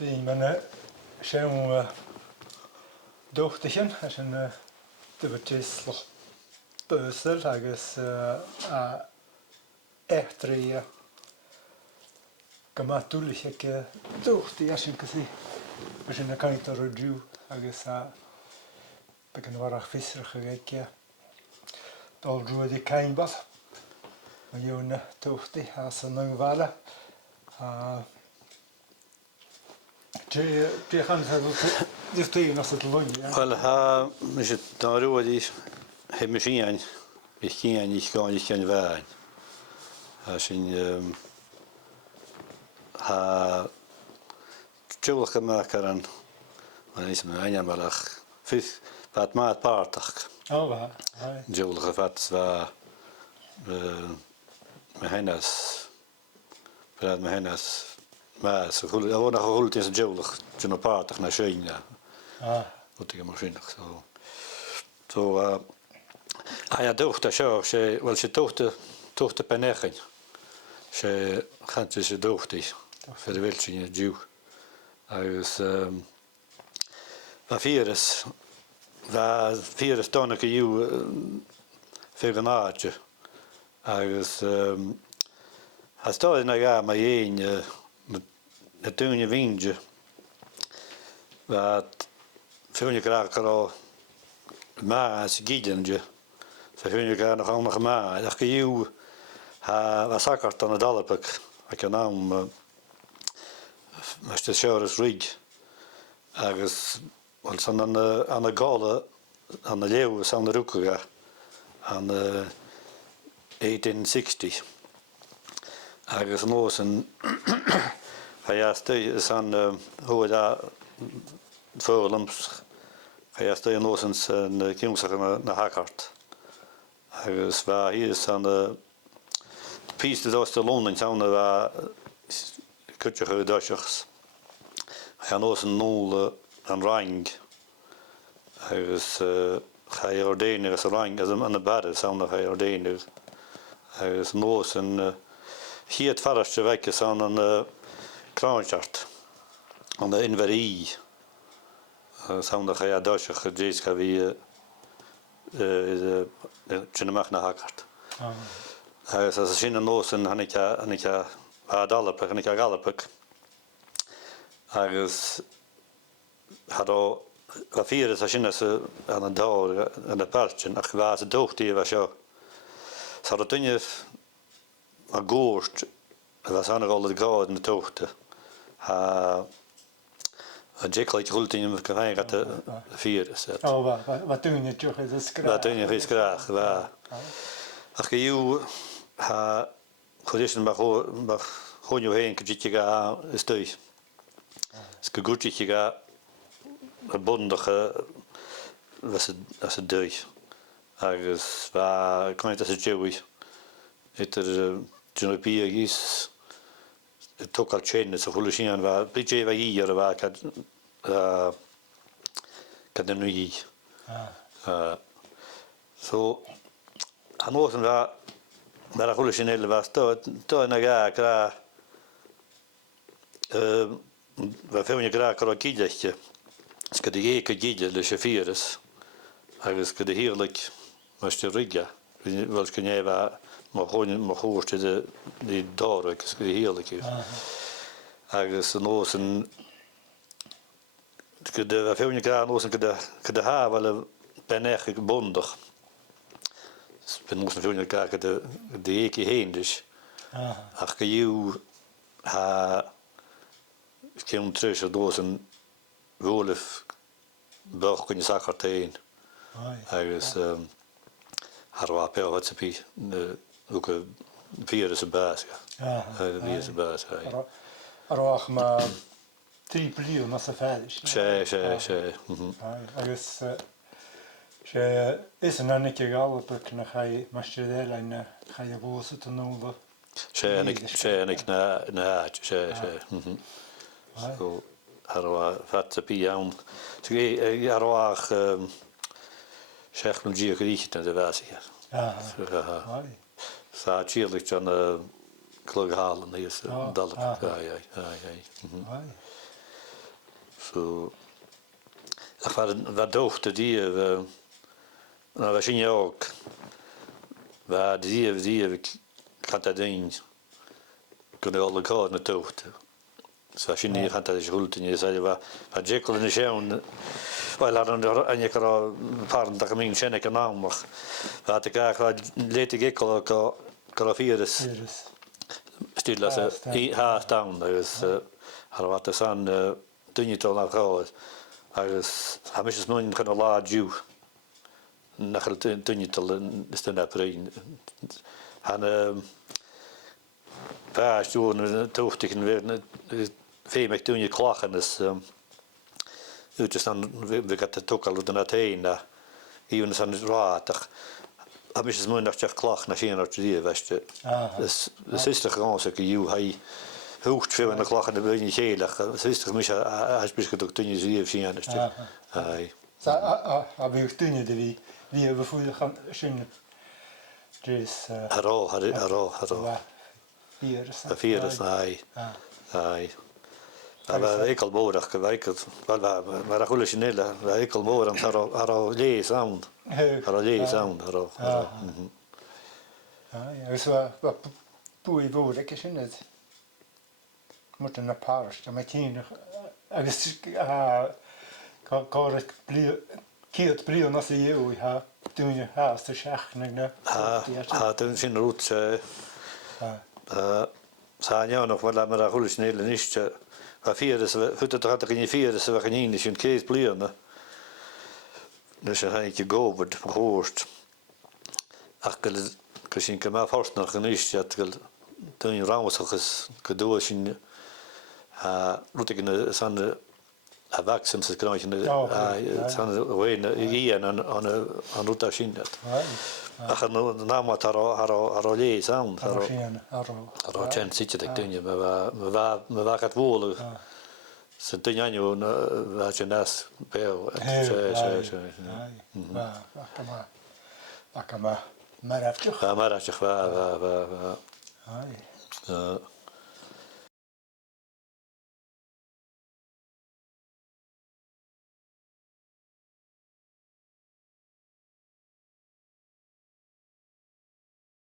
Bhí man sé dúchtachen as an dubatíslach bösel agus échtrí gamatúliche ke dúchtaí as sin cosí as sin na caiintear dú agus began warach fisrach ge dal drúdi caiinbal a dúna dúchtaí as an nungvala Dí chan dúchtaí nas at lúin. Wel ha mis dáúí he machine ich cían ich gáin ich cean bhein. Ha sin ha tuach amach ar an is me aine malach fis wat maat pártach. Bha. Dúach a fat va me hennas brad me hennas maar so goed gewoon nog goed is jewelig toen een paar dag naar China wat ik machine zo ja dochter zo ze wel ze tochte penegen ze gaat ze dochter voor de weltje in Jew dus virus dan ik je veganage dus als dat nou ja maar één het toen windje wat veel je graag al maar als giedende ze hun je graag nog allemaal gemaakt dat je was zakker dan het alpek ik kan naam maar de shores rig ergens want aan de gale aan de leeuw aan de roekega aan 1860 ergens nog een ja, is aan hoe daar voorlams. Ja, stel je nog eens een kingsig naar Hakart. Dus waar hier is aan de piste dat de Londen zijn waar kutje gedachtjes. Ja, nog eens een nul aan rang. Dus ga je ordenen als rang als aan de bed zijn nog ga je ordenen. Dus nog eens een hier het verste weg is aan een Kranchart aan de inverie samen ga je Duitse gedees ga we de mag naar Hakart als zin en nozen han ik adalp en ik galpek als hadden wat vier is als je aan de door aan de partje ach was het dood die was zo zou dat toen je maar goort was aan al de graad in de tochte Jack rolt in de krijg dat de virus wat doen je toch is wat doen je is graag ach je condition maar gewoon je heen kje ga is thuis is goed je ga bondige was het thuis ergens waar kan het als Jewish het Europee is het ook al chain is hoe zien waar beetje waar hier waar kan er nu hier zo anozen daar hoe zien was tot na ga waar veel je graag kan kiedetje is kan die kiedje de chauffeurs ergens kan de heerlijk was de rigga wel kan je waar maar gewoon maar hoort de door is heerlijk ergens nozen de veel je graag nozen de haar wel benech bondig ben moest veel je graag de eke heen dus ach je ik kan terug door een wolf burg kun je zakken heen ergens harwa per wat ze ook virus baas virus baas Arach maar triple mas fáilis. sé agus is an annig galpa na cha meistedéile na cha bhsa an nóha. sé na sé fat a bí an arhaach seachlan dí ríte an de bheige. Sa tíirlik an klughálan is dal. So, ach war dochte die na was in ook waar die kan dat ding kunnen alle gaan naar dochte. So was in die kan dat schuld en je zei waar Jekyll in de schoen wel hadden en je kan paar dag min zijn kan naam maar wat ik eigenlijk leed ik kan virus stil als ha staan dus har wat er san digital naar gehad als hamish nooit kan laat ju nach het digital is dan april han paas doen toechtigen weer veel met toen je klagen dus uit is dan we gaat het ook al doen dat heen even san raad hamish nooit nog zeg klaag naar geen uit die weste dus de sister gewoon zo je hij hoogst veel in de klagen de ben je gelig sister mis als besgedokt toen je zie zien aan de ai aber ich tun die wie we voelen gaan zien dus haro virus ai aber ik al bodig gewerkt maar goed is niet ik al bodig haro lees sound haro ja zo wat boei bodig is het moet een paars dan met hier kan het kiet brio na se eu ha doen je haast de schachning ne toen zijn roet zijn nog wat maar goed is niet virus het had er in virus we gaan in een kees blien dus hij je go wordt gehoord akkel kusin kema vast nog niet dat toen je raam was gedoe in roet ik san vaccins het kan je san ween aan roet zien dat ach no naam wat haro lees aan haro chance zit dat doen je maar gaat wolen se tenho va cenas peu akama maraftig va